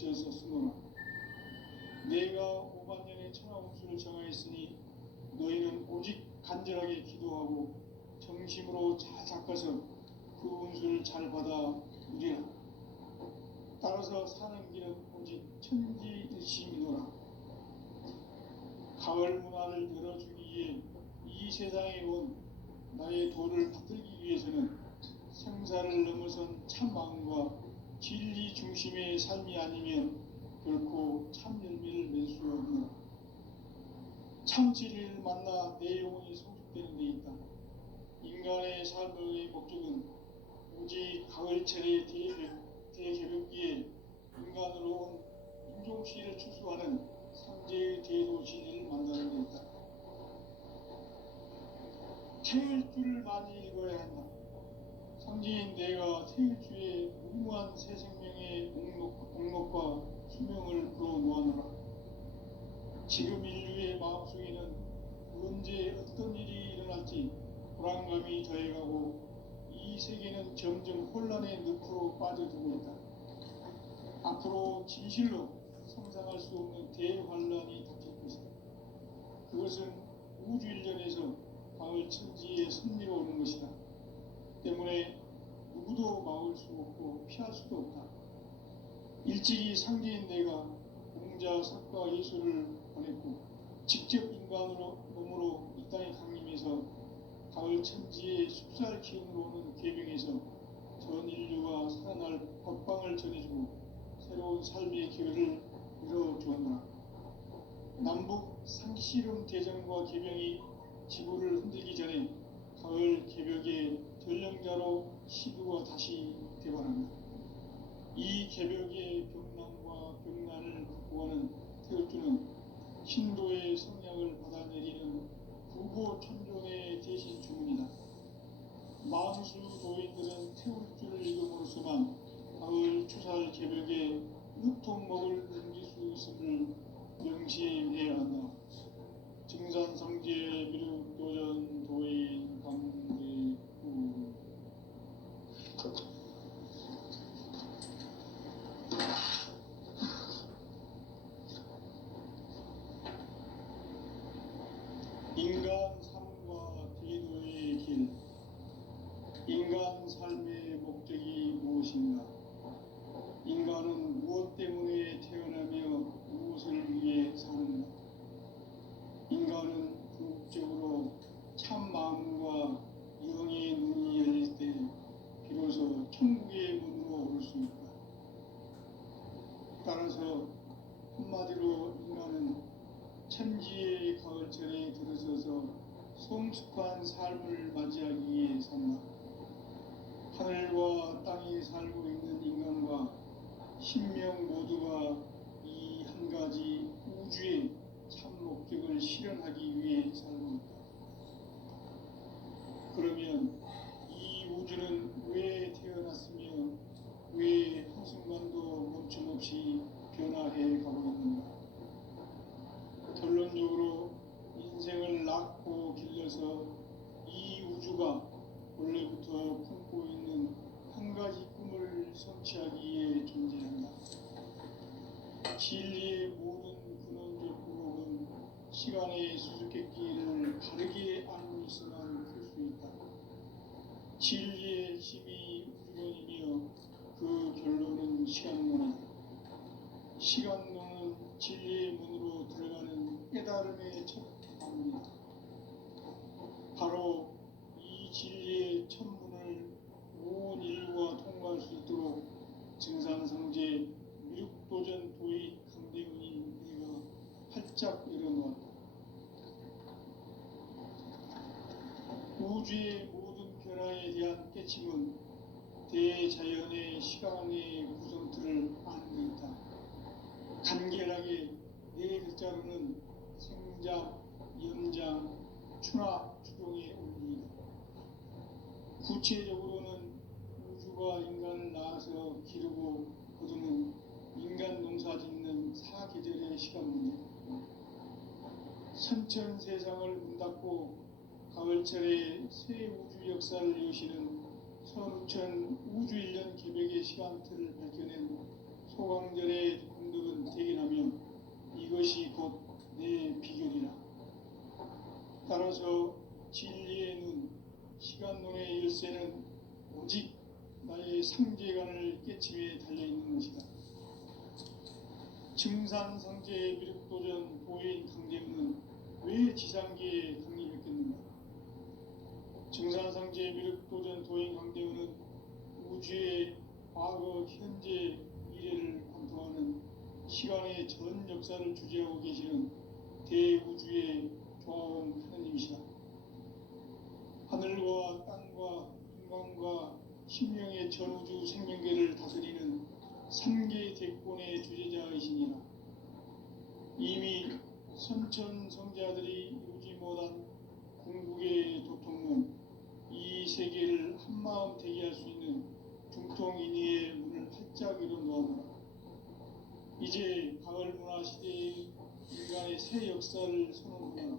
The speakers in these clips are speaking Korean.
붙여서 내가 5만 년의 천하홍수를 정하였으니 너희는 오직 간절하게 기도하고 정심으로 잘 닦아서 그 운수를 잘 받아 누리라. 따라서 사는 길은 오직 천지일심이노라. 가을 문화를 열어주기 위해 이 세상에 온 나의 도를 받들기 위해서는 생사를 넘어선 참 마음과 진리 중심의 삶이 아니면 결코 참 열매를 맺을 수 없노라. 참 진리를 만나 내 영혼이 성숙되는 데 있다. 인간의 삶의 목적은 오직 가을철의 대개벽기에 인간으로 온 인종시를 추수하는 상제의 대도시를 만나는 데 있다. 태일주를 많이 읽어야 한다. 상제인 내가 태일주의 무무한 새 생명의 목록과 수명을 풀어놓아노라. 지금 인류의 마음속에는 언제 어떤 일이 일어날지 불안감이 더해가고 이 세계는 점점 혼란의 늪으로 빠져들고 있다. 앞으로 진실로 상상할 수 없는 대환란이 닥칠 것이다. 그것은 우주일련에서 가을 천지에 선미로 오는 것이다. 때문에 누구도 막을 수 없고 피할 수도 없다. 일찍이 상제인 내가 공자, 석가, 예수를 보냈고 직접 인간으로 몸으로 이 땅에 강림해서 가을 천지의 숲살 기운으로 오는 계명에서 전 인류가 살아날 법방을 전해주고 새로운 삶의 기회를 열어주었노라. 남북 상씨름 대전과 계명이 지구를 흔들기 전에 가을 개벽의 전령자로 시두가 다시 되어간다. 이 개벽의 벽난과 벽난을 극복하는 태울주는 신도의 성량을 받아내리는 구보천존의 대신 주문이다. 만수 도인들은 태울주를 읽음으로써만 가을 추살 개벽에 으통목을 넘길 수 있음을 명시해야 한다. 증산성제 미륵도전 도인 강대구. 인간 삶과 기도의 길. 인간 삶의 목적이 무엇인가? 인간은 무엇 때문에 태어나며 무엇을 위해 사는가? 인간은 궁극적으로 참 마음과 영의 눈이 열릴 때 비로소 천국의 문으로 올 수 있다. 따라서 한마디로 인간은 천지의 가을철에 들어서서 성숙한 삶을 맞이하기 위해 산다. 하늘과 땅에 살고 있는 인간과 신명 모두가 이 한 가지 우주의 참 목적을 실현하기 위해 살고 있다. 그러면 이 우주는 왜 태어났으며 왜 한순간도 멈춤없이 변화해 가고 있는가? 결론적으로 인생을 낳고 길러서 이 우주가 원래부터 품고 있는 한 가지 꿈을 성취하기 위해 존재한다. 진리의 모든 근원적 구목은 시간의 수수께끼를 바르게 알고 있어만 풀 수 있다. 진리의 힘이 우주론이며 그 결론은 시간론이다. 시간론은 진리의 문으로 들어가는 깨달음의 첫 방문이다. 바로 이 진리의 첫 문을 온 인류가 통과할 수 있도록 증산성제 미륵도전 도인 강대훈이 내가 활짝 열어놓았다. 우주의 모든 변화에 대한 깨침은 대자연의 시간의 구성틀을 아는 데 있다. 간결하게 네 글자로는 생장, 연장, 추나, 추동의 원리이다. 구체적으로는 우주가 인간을 낳아서 기르고 거두는 인간 농사 짓는 사계절의 시간문이다. 선천 세상을 문 닫고 가을철에 새 우주 역사를 여시는 선우천 우주일년 개벽의 시간틀을 밝혀낸 소강절의 공덕은 대견하며 이것이 곧 내 비결이라. 따라서 진리의 눈, 시간론의 열쇠는 오직 나의 상제관을 깨침에 달려있는 것이다. 증산상제의 미륵도전 도인 강대문은 왜 지상계에 강림했겠는가? 증산상제의 미륵도전 도인 강대문은 우주의 과거, 현재, 미래를 관통하는 시간의 전 역사를 주재하고 계시는 대우주의 조화원 하느님이시다. 하늘과 땅과 인간과 신명의 전우주 생명계를 다스리는 삼계 대권의 주제자이시니라. 이미 선천성자들이 이루지 못한 궁극의 도통문, 이 세계를 한마음 되게 할 수 있는 중통인의의 문을 활짝 열어놓았노라. 이제 가을 문화 시대의 인간의 새 역사를 선언하노라.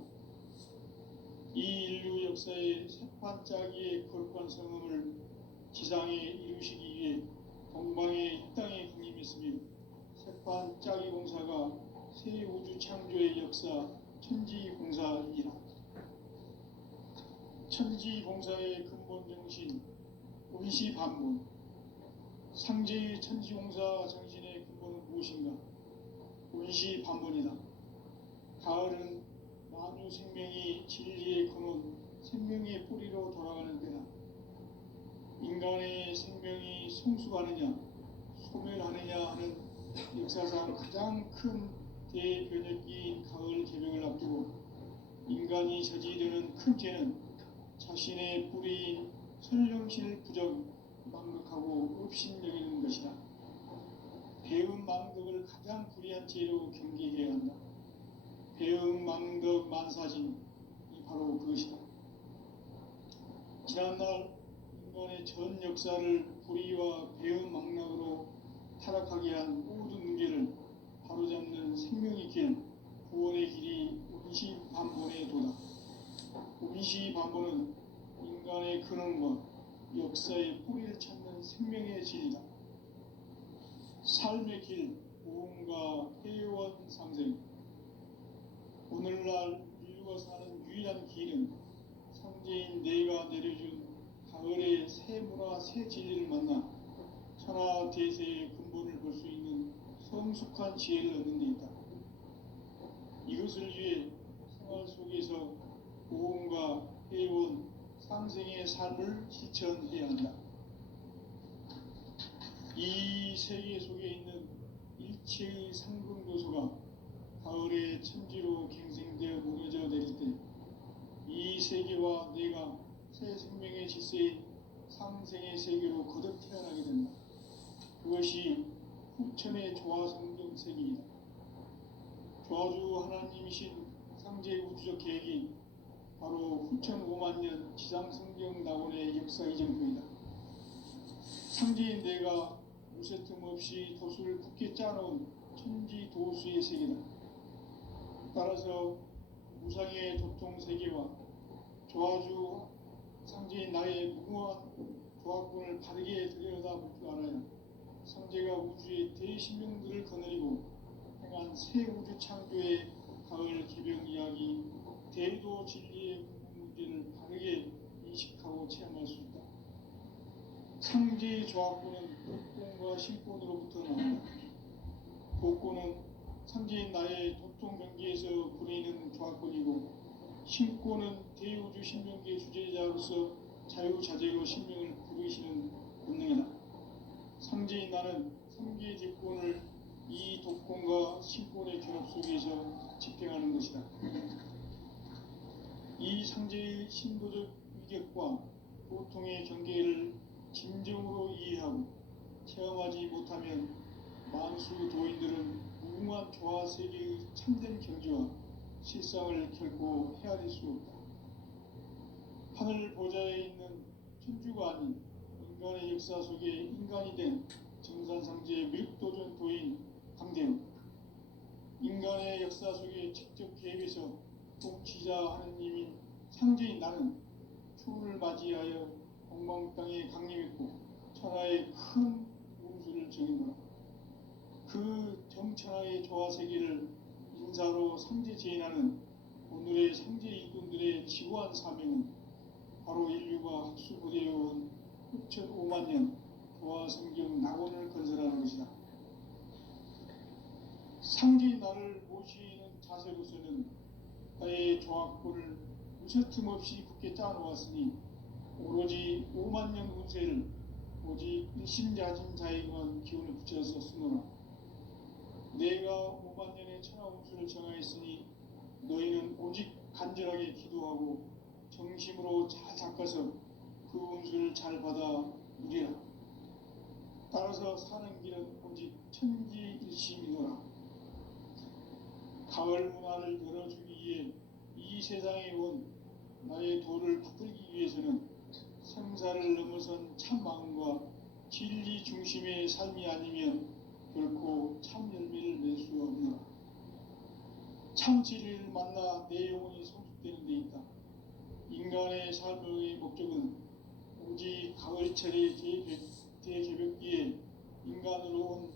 이 인류 역사의 새반짝이의 거룩한 성음을 지상에 이루시기 위해 동방의 이 땅에 강림했으며 새반짝이 공사가 새 우주 창조의 역사 천지공사이니라. 천지공사의 근본 정신 운시반문, 상제의 천지공사 정신의 근본은 무엇인가? 운시반문이다. 가을은 만유 생명이 진리의 근원, 생명의 뿌리로 돌아가는 때다. 인간의 생명이 성숙하느냐, 소멸하느냐 하는 역사상 가장 큰 대변혁기인 가을 개명을 앞두고 인간이 저지르는 큰 죄는 자신의 뿌리인 설령실 부정, 망극하고 업신여기는 것이다. 배음 망덕을 가장 불의한 죄로 경계해야 한다. 배음 망덕 만사진이 바로 그것이다. 지난날 인간의 전 역사를 불의와 배음 망락으로 타락하게 한 모든 문제를 바로잡는 생명의 길, 구원의 길이 운시반본의 도다. 운시반본은 인간의 근원과 역사의 뿌리를 찾는 생명의 진리다. 삶의 길, 고음과 회원 상생. 오늘날 인류가 사는 유일한 길은 상제인 내가 내려준 가을의 새 문화, 새 진리를 만나 천하 대세의 근본을 볼 수 있는 성숙한 지혜를 얻는 데 있다. 이것을 위해 생활 속에서 고음과 회원, 상생의 삶을 실천해야 한다. 이 세계 속에 있는 일체의 상근도소가 가을의 천지로 갱생되어 무너져 내릴 때 이 세계와 내가 새 생명의 질서인 상생의 세계로 거듭 태어나게 된다. 그것이 후천의 조화성경 세계이다. 조화주 하나님이신 상제 우주적 계획이 바로 후천 5만 년 지상성경 낙원의 역사 이정표이다. 상제인 내가 무쇠 틈 없이 도수를 굳게 짜놓은 천지 도수의 세계다. 따라서 무상의 도통 세계와 조화주 상제인 나의 무궁한 조화권을 바르게 들여다볼 줄 알아야 상제가 우주의 대신명들을 거느리고 행한 새 우주 창조의 가을 개병 이야기, 대도 진리의 문제를 바르게 인식하고 체험할 수 있다. 상제의 조화권은 복권과 신권으로부터 나온다. 복권은 상제인 나의 도통 경계에서 부리는 조화권이고, 신권은 대우주 신명계의 주제자로서 자유자재로 신명을 부르시는 본능이다. 상제인 나는 상계의 직권을 이 독권과 신권의 결합 속에서 집행하는 것이다. 이 상제의 신도적 위격과 고통의 경계를 진정으로 이해하고 체험하지 못하면 만수 도인들은 무궁한 조화 세계의 참된 경지와 실상을 결코 헤아릴 수 없다. 하늘 보좌에 있는 천주가 아닌 인간의 역사 속에 인간이 된 정산상제의 밀도전 도인 강대우, 인간의 역사 속에 직접 개입해서 통치자 하느님인 상제인 나는 추운을 맞이하여 동방 땅에 강림했고 천하의 큰 운수를 정했노라. 그 정천하의 조화세계를 인사로 상제 제인하는 오늘의 상제 일꾼들의 지구한 사명은 바로 인류가 학수고대해온 6,5만 년 조화성경 낙원을 건설하는 것이다. 상제의 나를 모시는 자세로서는 나의 조합골을 무쇠틈 없이 굳게 짜놓았으니 오로지 5만 년 운세를 오직 일심자진 자에게만 기운을 붙여서 쓰노라. 내가 5만 년의 천하 운수를 정하였으니 너희는 오직 간절하게 기도하고 정심으로 잘 닦아서 그 운수를 잘 받아 누리라. 따라서 사는 길은 오직 천지일심이노라. 가을 문화를 열어주기 위해 이 세상에 온 나의 도를 붙들기 위해서는 생사를 넘어선 참 마음과 진리 중심의 삶이 아니면 결코 참 열매를 낼 수 없노라. 참 진리를 만나 내 영혼이 성숙되는 데 있다. 인간의 삶의 목적은 오직 가을철의 대개벽기에 인간으로 온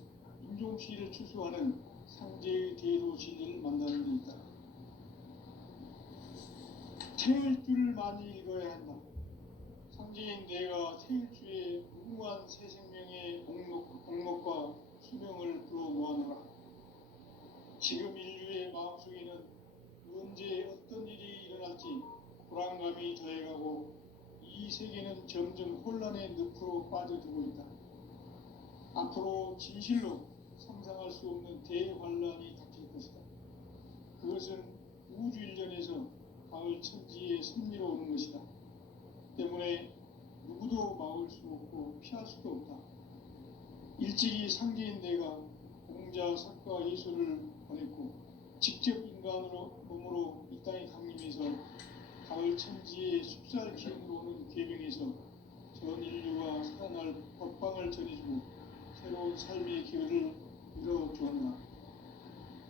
인종시를 추수하는 상제의 대로 진리를 만나는 데 있다. 태일주를 많이 읽어야 한다. 상제인 내가 태일주의 무궁한 새 생명의 목록과 수명을 불어모아노라. 지금 인류의 마음속에는 언제 어떤 일이 일어날지 불안감이 더해가고 이 세계는 점점 혼란의 늪으로 빠져들고 있다. 앞으로 진실로 상상할 수 없는 대환란이 닥칠 것이다. 그것은 우주 일전에서 가을 천지에 섭리로 오는 것이다. 때문에 누구도 막을 수 없고 피할 수도 없다. 일찍이 상제인 내가 공자, 석가, 예수를 보냈고 직접 인간으로 몸으로 이 땅에 강림해서 가을 천지의 숲살 기운으로 오는 계명에서 전 인류가 살아날 법방을 전해주고 새로운 삶의 기회를 이뤄주었나.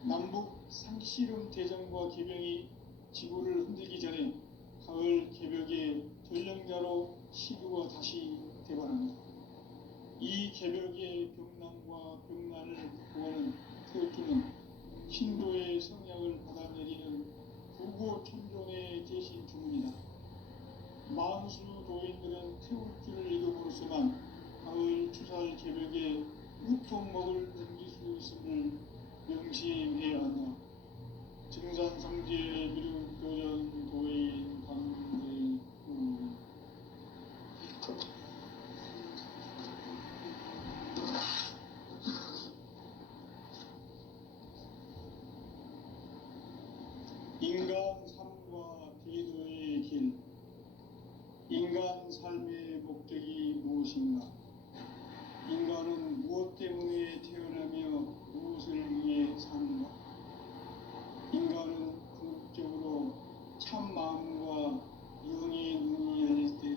남북 상씨름 대전과 계병이 지구를 흔들기 전에 가을 개벽의 전령자로 시구가 다시 되반한다. 이 개벽의 병난과 병난을 구하는 태우주는 신도의 성약을 받아내리는 부고천존의 대신 주문이다. 만수 도인들은 태울주를 이름으로서만 가을 추살 개벽에 우통먹을 넘길 수 있음을 명시해야 한다. 증산성제 미륵교전 도인 강대구 인간 삶과 대도의 길. 인간 삶의 목적이 무엇인가? 인간은 무엇 때문에 태어나며 무엇을 위해 사는가? 인간은 궁극적으로 참 마음과 영의 눈이 열릴 때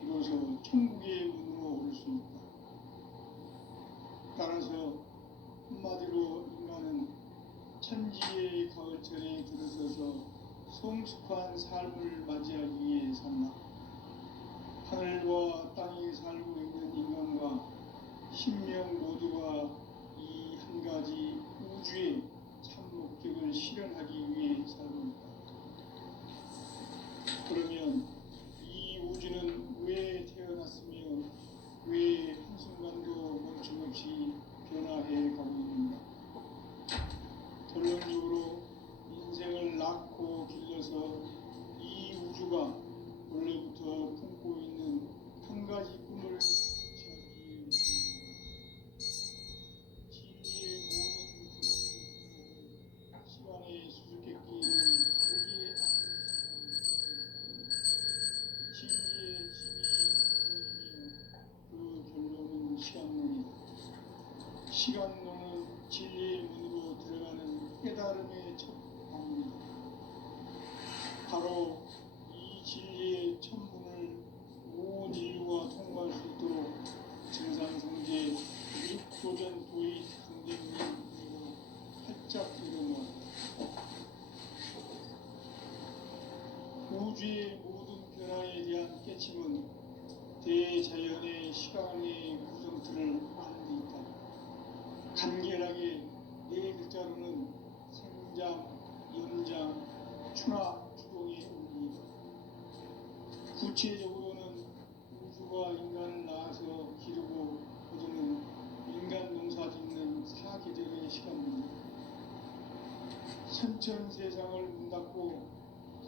비로소 천국의 문으로 올 수 있다. 따라서 한마디로 인간은 천지의 가을철에 들어서서 성숙한 삶을 맞이하기 위해 산다. 하늘과 땅에 살고 있는 인간과 신명 모두가 이 한 가지 우주의 참 목적을 실현하기 위해 살고 있다. 그러면 이 우주는 왜 태어났으며 왜 한순간도 멈춤없이 변화해 가고 있는가? 결론적으로 인생을 낳고 길러서 이 우주가 원래부터 품고 있는 한 가지 꿈을 찾기 진리의 모든 구멍이 시간의 수수께끼를 다르게 하는 진리의 짐이 근원이며 그 결론은 시간론이다. 시간론은 진리의 문으로 들어가는 깨달음의 첫 방문이다. 바로 이 진리의 첫 문을 온 인류가 통과할 수 있도록 증산성제 미륵도전 도의 강대문으로 활짝 열어놓았다. 우주의 모든 변화에 대한 깨침은 대자연의 시간의 구성틀을 아는 데 있다. 간결하게 네 글자로는 생장, 연장, 추나 추동의 의미입니다. 구체적으로는 우주가 인간을 낳아서 기르고 거두는 인간 농사 짓는 사계절의 시간입니다. 선천 세상을 문 닫고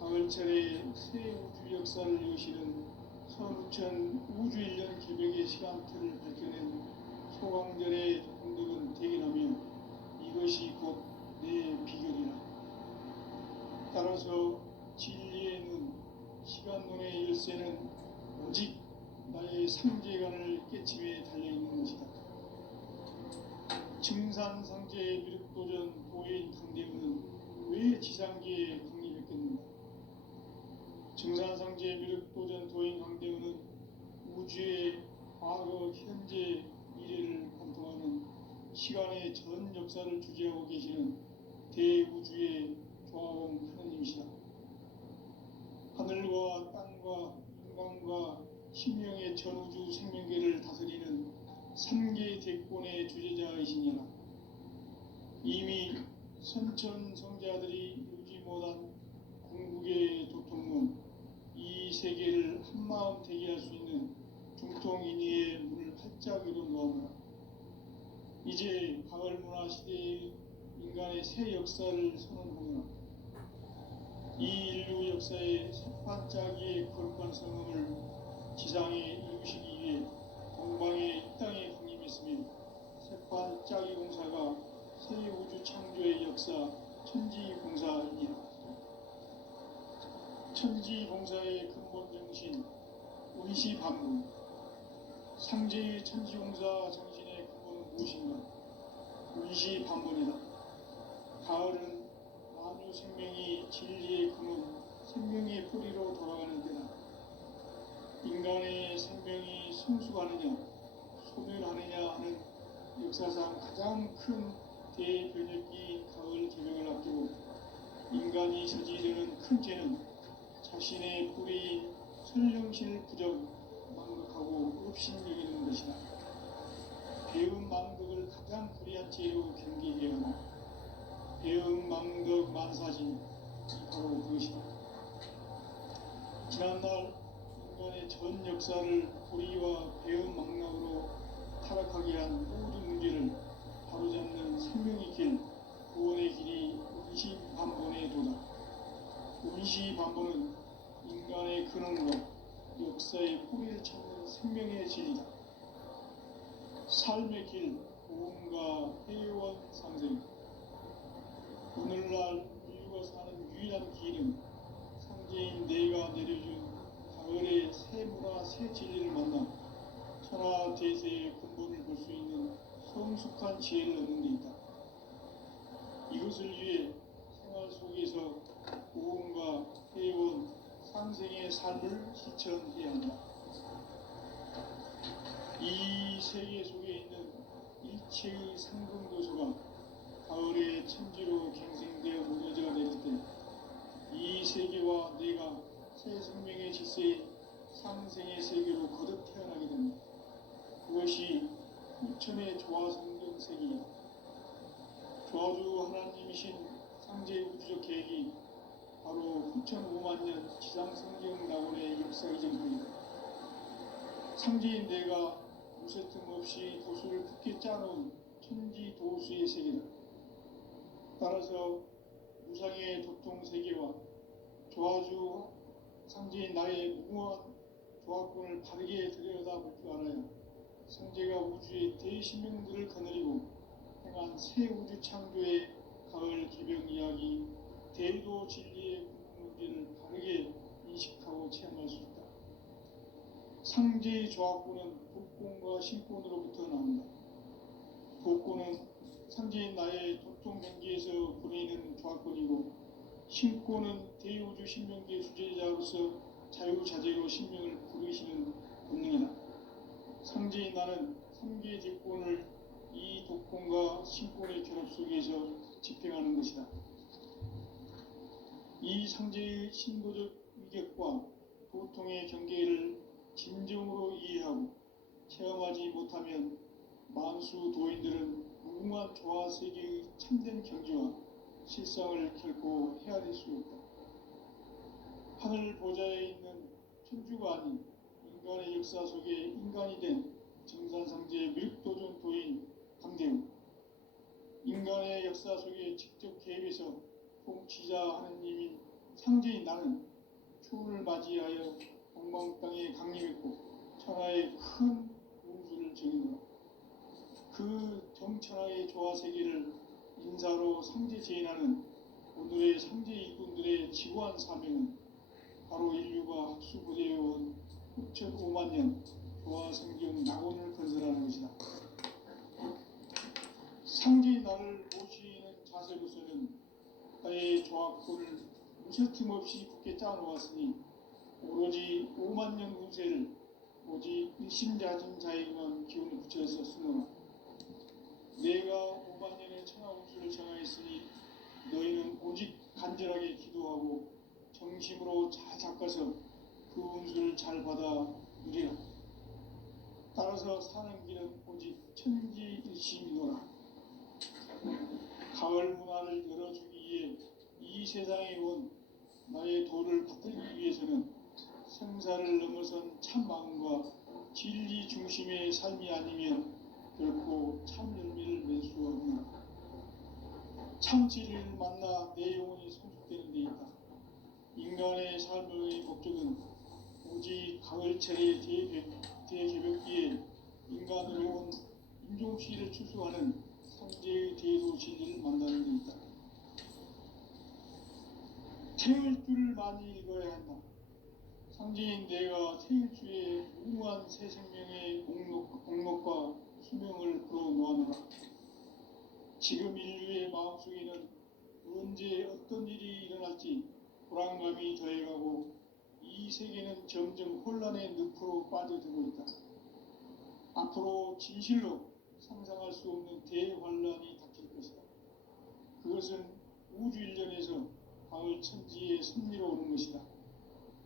가을철에 새 우주 역사를 여시는 선우천 우주일년 개벽의 시간틀을 밝혀낸 소강전의 공덕은 대견하며 이것이 곧 내 비결이라. 따라서 진리의 눈, 시간론의 열쇠는 오직 나의 상제관을 깨침에 달려있는 것이다. 증산상제의 미륵도전 도인 강대우는 왜 지상계에 강림했겠는가? 증산상제의 미륵도전 도인 강대우는 우주의 과거, 현재, 미래를 관통하는 시간의 전 역사를 주재하고 계시는 대우주의 조화원 하느님이시다. 하늘과 땅과 인간과 신명의 전우주 생명계를 다스리는 3개 대권의 주제자이시니라. 이미 선천 성자들이 이루지 못한 궁극의 도통문, 이 세계를 한마음 되게 할 수 있는 중통인의의 문을 활짝 열어놓았노라. 이제 가을문화 시대의 인간의 새 역사를 선언하노라. 이 인류 역사의 새반짝이의 거룩한 성음을 지상에 이루시기 위해 동방의 이 땅에 강림했으며 새반짝이 공사가 새 우주 창조의 역사 천지공사이니라. 천지공사의 근본 정신 의시반문, 상제의 천지공사 정신의 근본은 무엇인가? 의시반문이다. 가을은 만유 생명이 진리의 근원, 생명의 뿌리로 돌아가는 때다. 인간의 생명이 성숙하느냐, 소멸하느냐 하는 역사상 가장 큰 대변혁기 가을 개명을 앞두고 인간이 저지르는 큰 죄는 자신의 뿌리인 설령실 부정, 망극하고 업신여기는 것이다. 배은 망극을 가장 불의한 죄로 경계해야 한다. 배은 망덕 만사진, 바로 그것이다. 지난날 인간의 전 역사를 불의와 배은 망락으로 타락하게 한 모든 문제를 바로잡는 생명의 길, 구원의 길이 운시반본의 도다. 운시반본은 인간의 근원과 역사의 뿌리를 찾는 생명의 진리다. 삶의 길, 고음과 회원 상생. 오늘날 인류가 사는 유일한 길은 상제인 내가 내려준 가을의 새 문화, 새 진리를 만나 천하 대세의 근본을 볼 수 있는 성숙한 지혜를 얻는 데 있다. 이것을 위해 생활 속에서 고음과 회원, 상생의 삶을 실천해야 한다. 이 세계 속에 있는 일체의 상금도서가 가을의 천지로 갱생되어 무너져 내릴 때 이 세계와 내가 새 생명의 질서인 상생의 세계로 거듭 태어나게 됩니다. 그것이 후천의 조화성경 세계이다. 조화주 하나님이신 상제 우주적 계획이 바로 후천 5만년 지상성경 낙원의 역사 이전입니다. 상제인 내가 무쇠 틈 없이 도수를 굳게 짜놓은 천지 도수의 세계다. 따라서 무상의 도통 세계와 조화주 상제인 나의 무궁한 조화권을 바르게 들여다볼 줄 알아야 상제가 우주의 대신명들을 거느리고 행한 새 우주 창조의 가을 개병 이야기, 대도 진리의 문제를 바르게 인식하고 체험할 수 있다. 상제의 조화권은 복권과 신권으로부터 나온다. 복권은 상제인 나의 도통 경계에서 보내는 조화권이고, 신권은 대우주 신명계 주제자로서 자유자재로 신명을 부르시는 본능이다. 상제인 나는 3개 제권을 이 독권과 신권의 결합 속에서 집행하는 것이다. 이 상제의 신도적 위격과 도통의 경계를 진정으로 이해하고 체험하지 못하면 만수 도인들은 무궁한 조화 세계의 참된 경지와 실상을 결코 헤아릴 수 없다. 하늘 보좌에 있는 천주가 아닌 인간의 역사 속에 인간이 된 정산상제의 미륵도전 도인 강대우, 인간의 역사 속에 직접 개입해서 통치자 하느님인 상제인 나는 추운을 맞이하여 동방 땅에 강림했고 천하의 큰 운수를 정의노라. 그 정천하의 조화 세계를 인사로 상제 제인하는 오늘의 상제 일꾼들의 지구한 사명은 바로 인류가 학수부대해온 6,5만 년 조화 성경 낙원을 건설하는 것이다. 상제의 나를 모시는 자세로서는 나의 조화권을 무쇠틈 없이 굳게 짜놓았으니 오로지 5만 년 운세를 오직 일심자진 자에게만 기운을 붙여서 쓰노라. 내가 5만 년의 천하 운수를 정하였으니 너희는 오직 간절하게 기도하고 정심으로 잘 닦아서 그 운수를 잘 받아 누리라. 따라서 사는 길은 오직 천지일심이노라. 가을 문화를 열어주기 위해 이 세상에 온 나의 도를 받들기 위해서는 생사를 넘어선 참 마음과 진리 중심의 삶이 아니면 결코 참 열매를 맺을 수 없노라. 참 진리를 만나 내 영혼이 성숙되는 데 있다. 인간의 삶의 목적은 오직 가을철의 대개벽기에 인간으로 온 인종시를 추수하는 상제의 대도 진리를 만나는 데 있다. 태일 줄을 많이 읽어야 한다. 상제인 내가 태일주의 무궁한 새 생명의 공목과 수명을 불어놓아노라. 지금 인류의 마음속에는 언제 어떤 일이 일어날지 불안감이 더해가고 이 세계는 점점 혼란의 늪으로 빠져들고 있다. 앞으로 진실로 상상할 수 없는 대환란이 닥칠 것이다. 그것은 우주 일련에서 가을 천지의 섭리로 오는 것이다.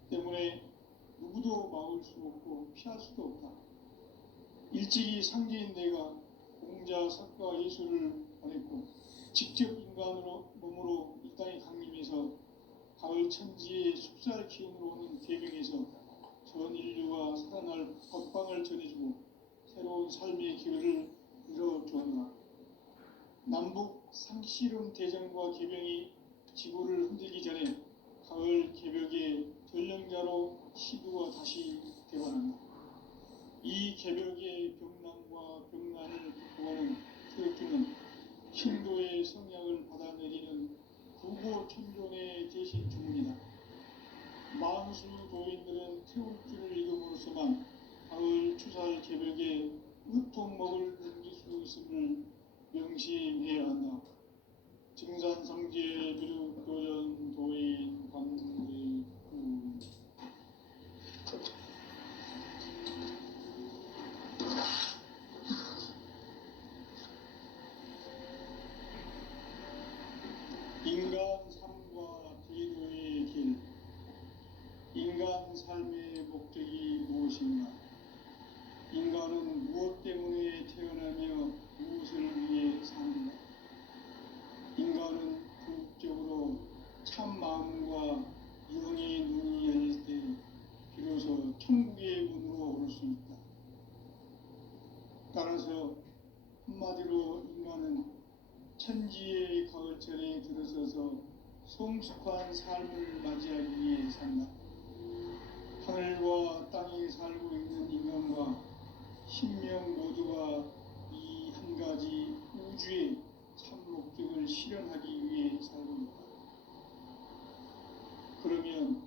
때문에 누구도 막을 수 없고 피할 수도 없다. 일찍이 상제인 내가 공자, 석가, 예수를 보냈고 직접 인간으로 몸으로 이 땅에 강림해서 가을 천지의 숲살 기운으로 오는 계명에서 전 인류가 살아날 법방을 전해주고 새로운 삶의 기회를 열어주었노라. 남북 상씨름 대전과 개병이 지구를 흔들기 전에 가을 개벽의 전령자로 시두가 다시 되관한다. 이 개벽의 병난과 병난을 극복하는 태극기는 신도의 성향을 받아내리는 구고 천존의 대신 주문이다. 만수 도인들은 태울주를 읽음으로써만 가을 추살 개벽에 의통목을 넘길 수 있음을 명심해야 한다. 증산성제 미륵도전 도인 강대우. 인간 삶과 대도의 길. 인간 삶의 목적이 무엇인가? 인간은 무엇 때문에 태어나며 무엇을 위해 사는가? 인간은 궁극적으로 참 마음과 영의 눈이 열릴 때 비로소 천국의 문으로 오를 수 있다. 따라서 한마디로 인간은 천지의 가을철에 들어서서 성숙한 삶을 맞이하기 위해 산다. 하늘과 땅에 살고 있는 인간과 신명 모두가 이 한 가지 우주의 참 목적을 실현하기 위해 살고 있다. 그러면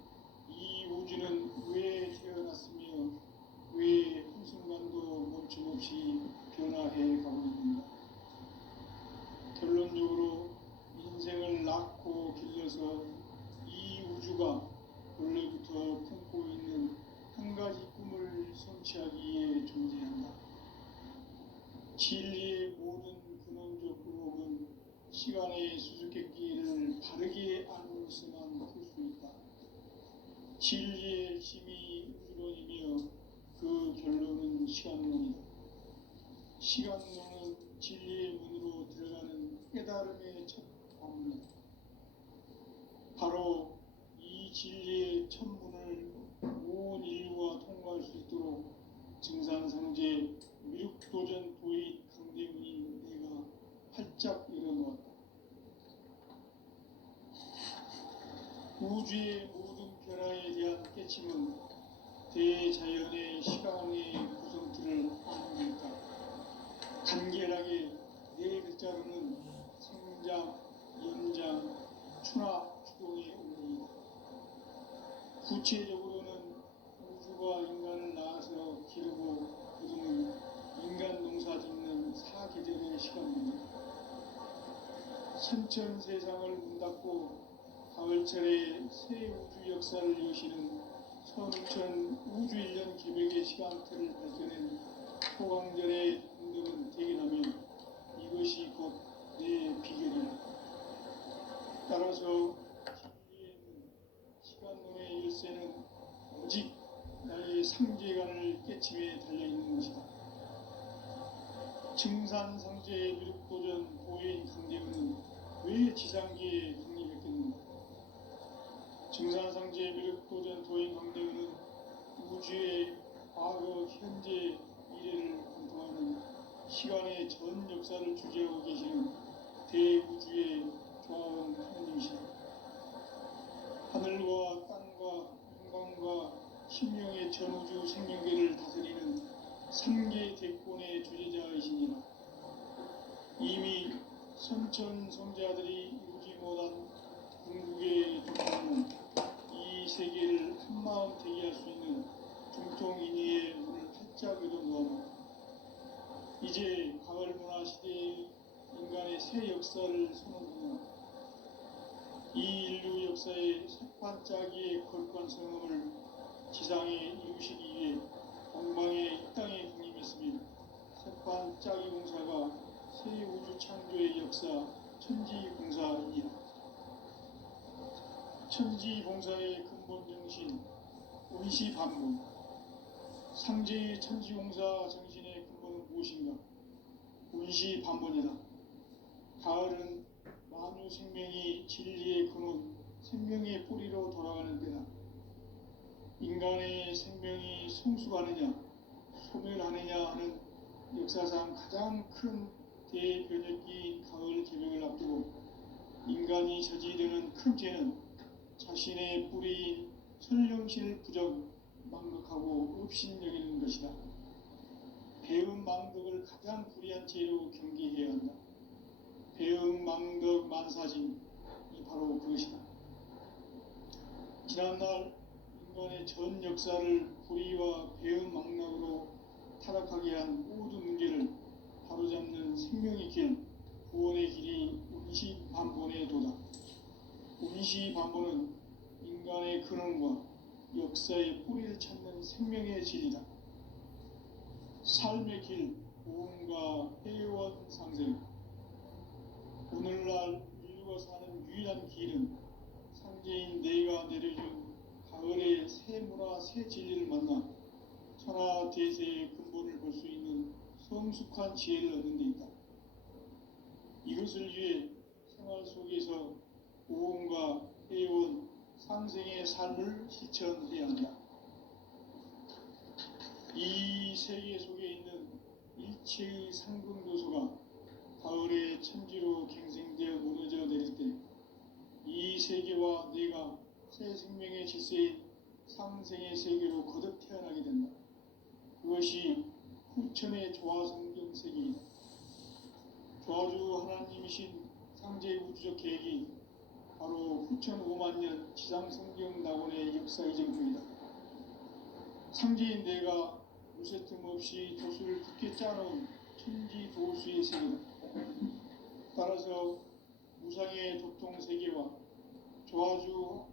이 우주는 왜 태어났으며 왜 한순간도 멈춤없이 변화해 가고 있는가? 결론적으로 인생을 낳고 길러서 이 우주가 원래부터 품고 있는 한 가지 꿈을 성취하기 위해 존재한다. 진리의 모든 근원적 의혹은 시간의 수수께끼를 바르게 알고서만 풀 수 있다. 진리의 힘이 우주론이며 그 결론은 시간론이다. 시간론은 진리의 문으로 들어가는 깨달음의 첫 관문이다. 바로 이 진리의 첫 문을 온 인류가 통과할 수 있도록 증산상제 미륵도전 도의 강대문인 내가 활짝 열어놓았다. 우주의 모든 변화에 대한 깨침은 대자연의 시간의 구성틀을 아닙니까? 간결하게 네 글자로는 생장, 연장, 추나 추동의 의미이다. 구체적으로는 우주가 인간을 낳아서 기르고 거두는 인간 농사 짓는 사계절의 시간입니다. 선천 세상을 문 닫고 가을철에 새 우주 역사를 여시는 선천 우주일년 계획의 시간틀을 밝혀낸 소강전의 공덕은 대견하면 이것이 곧 내 비결이다. 따라서 진리에 있는 시간론의 열쇠는 오직 나의 상제관을 깨침에 달려있는 것이다. 증산상제의 미륵도전 도인 강대문은 왜 지상계에 강림했겠는가? 증산상제의 미륵도전 도인 강대문은 우주의 과거, 현재, 미래를 관통하는 시간의 전 역사를 주재하고 계시는 대우주의 조화원 하느님이시다. 하늘과 땅과 인간과 신명의 전우주 생명계를 다스리는 3개 대권의 주제자이시니라. 이미 선천 성자들이 이루지 못한 궁극의 조건은 이 세계를 한마음 대기할 수 있는 중통인의의 문을 활짝 열어놓았다. 이제 가을 문화 시대의 인간의 새 역사를 선언하는 이 인류 역사의 색반짝이의 거룩한 성음을 지상에 이루시기 위해 동방의 이 땅에 강림했으며 색반짝이 공사가 새 우주 창조의 역사 천지공사이다. 천지공사의 근본 정신 운시반문. 상제의 천지공사 정신의 근본은 무엇인가? 운시반문이다. 가을은 만유 생명이 진리의 근원, 생명의 뿌리로 돌아가는 때다. 인간의 생명이 성숙하느냐, 소멸하느냐 하는 역사상 가장 큰 대변혁기인 가을 개벽을 앞두고 인간이 저지르는 큰 죄는 자신의 뿌리인 설령신을 부정, 망덕하고 업신여기는 것이다. 배은 망덕을 가장 불의한 죄로 경계해야 한다. 배은 망덕 만사진이 바로 그것이다. 지난날 인간의 전 역사를 불의와 배은 망락으로 타락하게 한 모든 문제를 바로잡는 생명의 길, 구원의 길이 운시반본의 도다. 운시반본은 인간의 근원과 역사의 뿌리를 찾는 생명의 진리다. 삶의 길, 구원과 회원 상생. 오늘날 인류가 사는 유일한 길은 상제인 내가 내려준 가을의 새 문화, 새 진리를 만나 천하 대세의 근본을 볼 수 있는 성숙한 지혜를 얻는 데 있다. 이것을 위해 생활 속에서 구원과 회원, 상생의 삶을 실천해야 한다. 이 세계 속에 있는 일체의 상승도소가 가을의 천지로 갱생되어 무너져 내릴 때 이 세계와 내가 새 생명의 질서인 상생의 세계로 거듭 태어나게 된다. 그것이 후천의 조화성경 세계이다. 조화주 하나님이신 상제 우주적 계획이 바로 후천 5만년 지상성경 낙원의 역사 이정표이다. 상제인 내가 무쇠 틈 없이 도수를 굳게 짜놓은 천지 도수의 세계다. 따라서 무상의 도통 세계와 조화주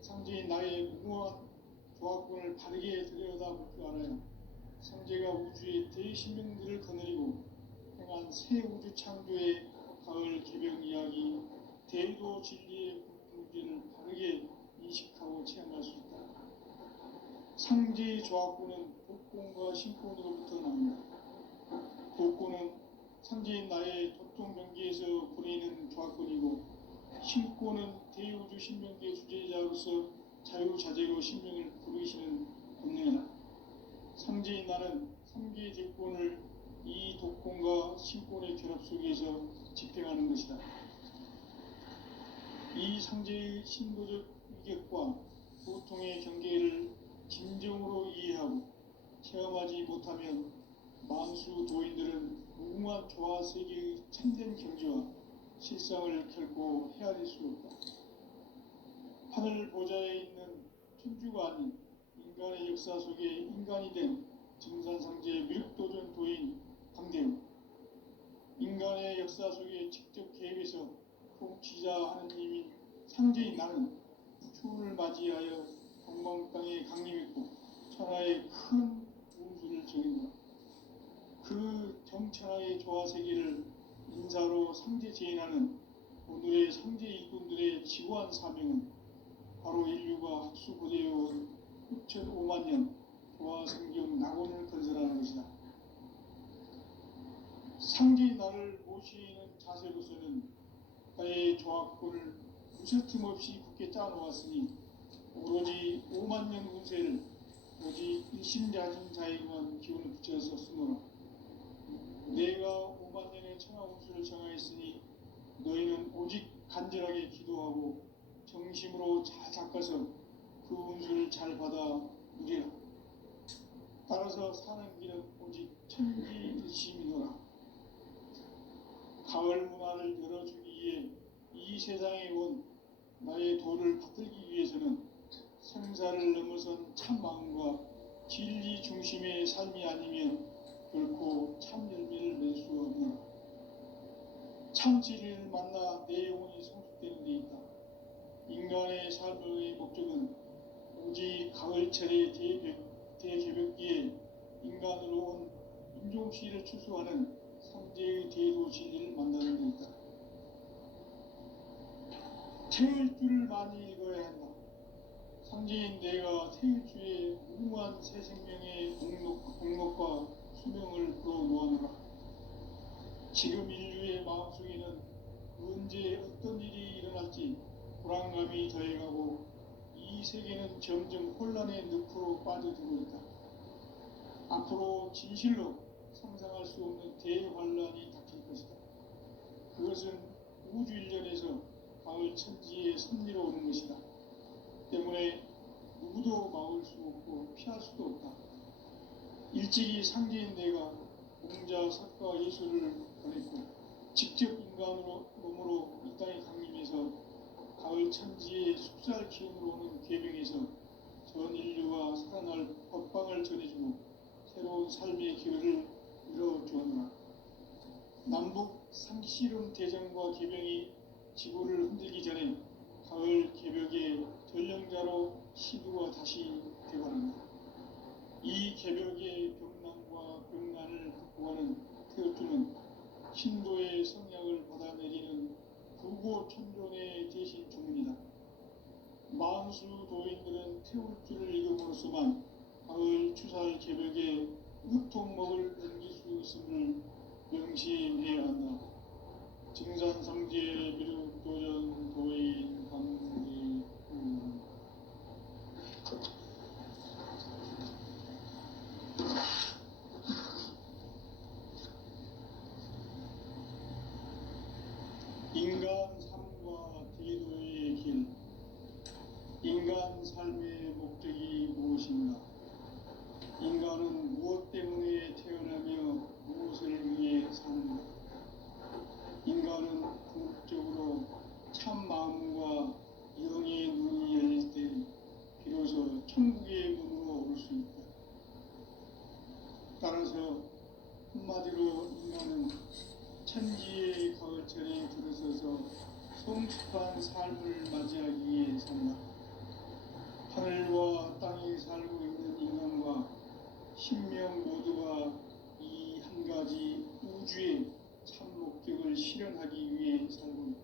상제인 나의 무모한 조화권을 바르게 들여다볼 줄 알아야 상제가 우주의 대신명들을 거느리고 행한 새 우주 창조의 가을 개벽 이야기, 대도 진리의 문제를 바르게 인식하고 체험할 수 있다. 상제의 조화권은 복권과 신권으로부터 나온다. 복권은 상제인 나의 도통 경계에서 보내는 조합권이고, 신권은 대우주 신명계 주제자로서 자유자재로 신명을 부르시는 권능이다. 상제인 나는 3개 대권을 이 독권과 신권의 결합 속에서 집행하는 것이다. 이 상제의 신도적 위격과 보통의 경계를 진정으로 이해하고 체험하지 못하면 만수 도인들은 무궁한 조화세계의 참된 경지와 실상을 결코 헤아릴 수 없다. 하늘 보좌에 있는 천주가 아닌 인간의 역사 속에 인간이 된 증산상제 미륵도전 도인 강대우, 인간의 역사 속에 직접 개입해서 통치자 하느님인 상제인 나는 추운을 맞이하여 동방 땅에 강림했고 천하의 큰 운수를 정인다. 그 정천하의 조화세계를 인사로 상제 제인하는 오늘의 상제 일꾼들의 지고한 사명은 바로 인류가 학수고대해온 6,500만 년 조화성경 낙원을 건설하는 것이다. 상제인 나를 모시는 자세로서는 나의 조합권을 무쇠틈 없이 굳게 짜놓았으니 오로지 5만 년 운세를 오직 일심자진 자에게만 기운을 붙여서 쓰므로 내가 5만 년의 천하 운수를 정하였으니 너희는 오직 간절하게 기도하고 정심으로 잘 닦아서 그 운수를 잘 받아 누리라. 따라서 사는 길은 오직 천지일심이노라. 가을 문화를 열어주기 위해 이 세상에 온 나의 도를 받들기 위해서는 생사를 넘어선 참 마음과 진리 중심의 삶이 아니면 결코 참 열매를 낼 수 없노라. 참 진리를 만나 내 영혼이 성숙되는 데 있다. 인간의 삶의 목적은 오직 가을철의 대개벽기에 인간으로 온 인종시를 추수하는 상제의 대도 진리를 만나는 데 있다. 태일 줄을 많이 읽어야 한다. 상제인 내가 태일주의 무궁한 새 생명의 공력과 수명을 불어놓아노라. 지금 인류의 마음속에는 언제 어떤 일이 일어날지 불안감이 더해가고 이 세계는 점점 혼란의 늪으로 빠져들고 있다. 앞으로 진실로 상상할 수 없는 대환란이 닥칠 것이다. 그것은 우주 일련에서 가을 천지의 섭리로 오는 것이다. 때문에 누구도 막을 수 없고 피할 수도 없다. 일찍이 상제인 내가 공자, 석가, 예수를 보냈고 직접 인간으로 몸으로 이 땅에 강림해서 가을 천지의 숲살 기운으로 오는 계명에서 전 인류가 살아날 법방을 전해주고 새로운 삶의 기회를 이뤄주었노라. 남북 상씨름 대전과 계명이 지구를 흔들기 전에 가을 개벽의 전령자로 시부가 다시 되어간다. 이 개벽의 병난과 병난을 극복하는 태우주는 신도의 성약을 받아내리는 구고천존의 대신 주문이다. 만수 도인들은 태울주를 읽음으로써만 가을 추살 개벽에 으통먹을 넘길 수 있음을 명심해야 한다. 증산상제 미륵도전 도인 강대우. 인간 삶과 대도의 길. 인간 삶의 목적이 무엇인가? 인간은 무엇 때문에 태어나며 무엇을 위해 사는가? 인간은 궁극적으로 참 마음과 영의 눈이 열릴 때 비로소 천국의 문으로 오를 수 있다. 따라서 한마디로 인간은 천지의 가을철에 들어서서 성숙한 삶을 맞이하기 위해 산다. 하늘과 땅에 살고 있는 인간과 신명 모두가 이 한 가지 우주의 참 목적을 실현하기 위해 살고 있다.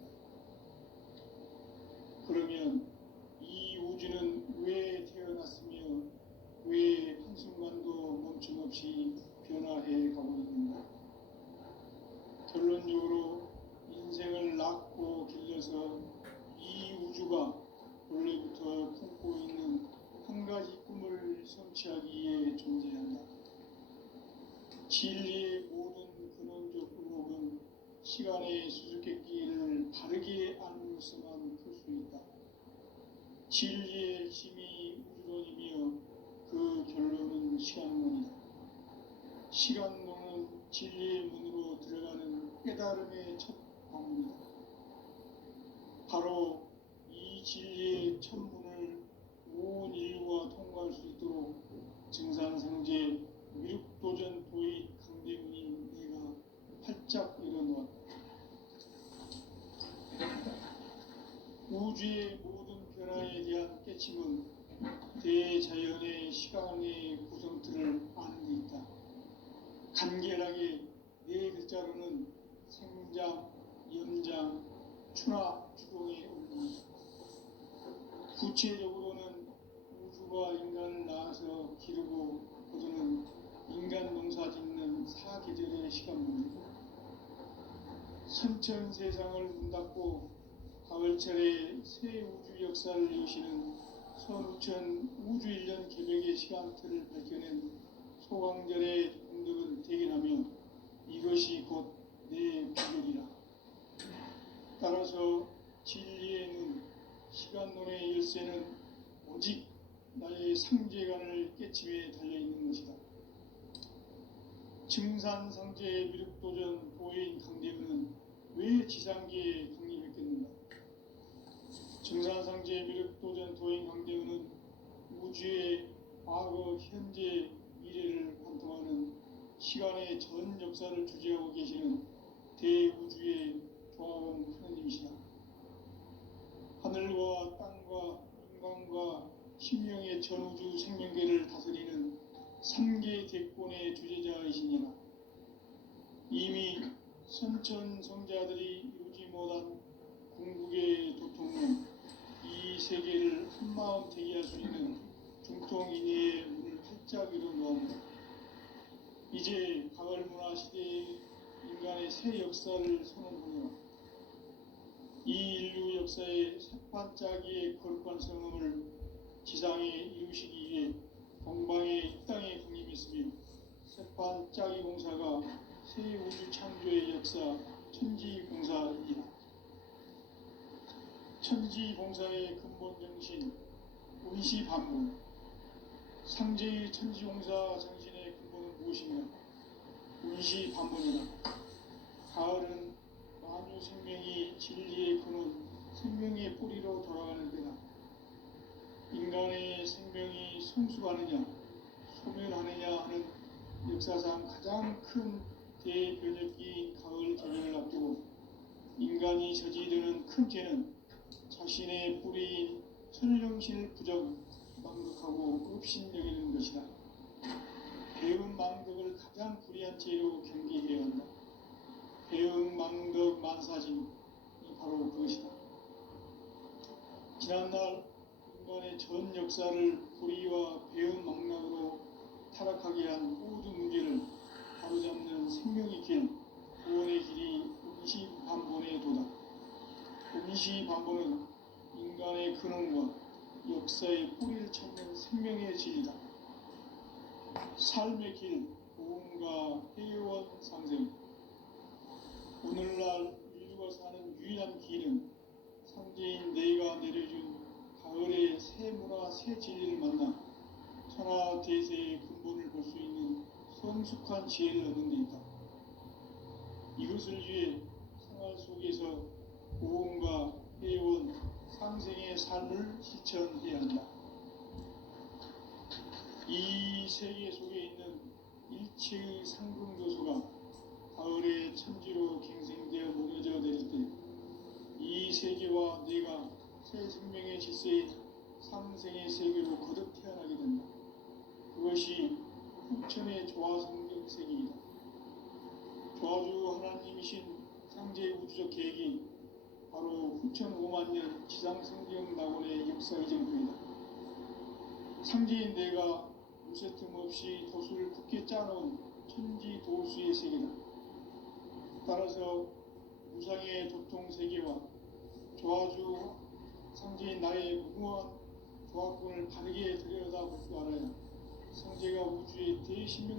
그러면 이 우주는 왜 태어났으며 왜 한순간도 멈춤없이 변화해 가고 있는가? 면에서 이 우주가 원래부터 품고 있는 한 가지 꿈을 성취하기 위해 존재한다. 진리의 모든 근원적 의혹은 시간의 수수께끼를 바르게 알므로서만 풀 수 있다. 진리의 핵심이 우주론이며 그 결론은 시간론이다. 시간론은 진리의 문으로 들어가는 깨달음의 첫 방문이다. 바로 이 진리의 첫 문을 온 인류가 통과할 수 있도록 증산상제 미륵도전 도의 강대문인 내가 활짝 일어놓았다. 우주의 모든 변화에 대한 깨침은 대자연의 시간의 구성틀을 아는 데 있다. 간결하게 네 글자로는 생장, 연장, 추나 추동의 원리. 구체적으로는 우주가 인간을 낳아서 기르고 거두는 인간 농사 짓는 사계절의 시간문이고, 선천 세상을 문 닫고 가을철에 새 우주 역사를 여시는 서우천 우주 1년 개벽의 시간틀을 밝혀낸 소강절의 공덕을 대견하며 이것이 곧 내 비결이라. 따라서 진리의 눈, 시간론의 열쇠는 오직 나의 상제관을 깨침에 달려있는 것이다. 증산상제의 미륵도전 도인 강대문은 왜 지상계에 강림했겠는가? 증산상제의 미륵도전 도인 강대문은 우주의 과거, 현재, 미래를 관통하는 시간의 전 역사를 주재하고 계시는 대우주의 조화원 하느님이시다. 하늘과 땅과 인간과 신명의 전우주 생명계를 다스리는 3계 대권의 주재자이시니라. 이미 선천성자들이 이루지 못한 궁극의 도통은 이 세계를 한마음 되게 할 수 있는 중통인의의 문을 활짝 열어놓았다. 이제 가을문화 시대의 인간의 새 역사를 선언하며 이 인류 역사의 새반짝이의 거룩한 성음을 지상에 이루시기 위해 동방의 이 땅에 강림했으며, 새반짝이 공사가 새 우주 창조의 역사 천지공사이다. 천지공사의 근본 정신 운시반문. 상제의 천지공사 정신의 근본은 무엇인가? 운시반문이다. 가을은 만유 생명이 진리의 근원, 생명의 뿌리로 돌아가는 때다. 인간의 생명이 성숙하느냐, 소멸하느냐 하는 역사상 가장 큰 대변혁기인 가을 개변을 앞두고 인간이 저지르는 큰 죄는 자신의 뿌리인 천령신을 부정, 망극하고 업신여기는 것이다. 배운 망덕을 가장 불의한 죄로 경계해야 한다. 배운 망덕 만사진이 바로 그것이다. 지난날 인간의 전 역사를 불의와 배운 망락으로 타락하게 한 모든 문제를 바로잡는 생명의 길, 구원의 길이 운시반본의 도다. 운시반본은 인간의 근원과 역사의 뿌리를 찾는 생명의 진리다. 삶의 길, 고음과 회원 상생. 오늘날 인류가 사는 유일한 길은 상제인 내가 내려준 가을의 새 문화, 새 진리를 만나 천하 대세의 근본을 볼 수 있는 성숙한 지혜를 얻는 데 있다. 이것을 위해 생활 속에서 고음과 회원, 상생의 삶을 실천해야 한다. 이 세계 속에 있는 일체의 상승조소가 가을의 천지로 갱생되어 무뎌져 내릴 때 이 세계와 내가 새 생명의 질서인 상생의 세계로 거듭 태어나게 된다. 그것이 후천의 조화성경세계이다. 조화주 하나님이신 상제의 우주적 계획이 바로 후천 5만년 지상성경 낙원의 역사 이전부이다. 상제인 내가 무쇠 틈 없이 도수를 굳게 짜놓은 천지 도수의 세계다. 따라서 무상의 도통 세계와 세상이 나의 무궁한 조합군을 바르게 들여다볼 줄 알아야 성제가 우주의 대신명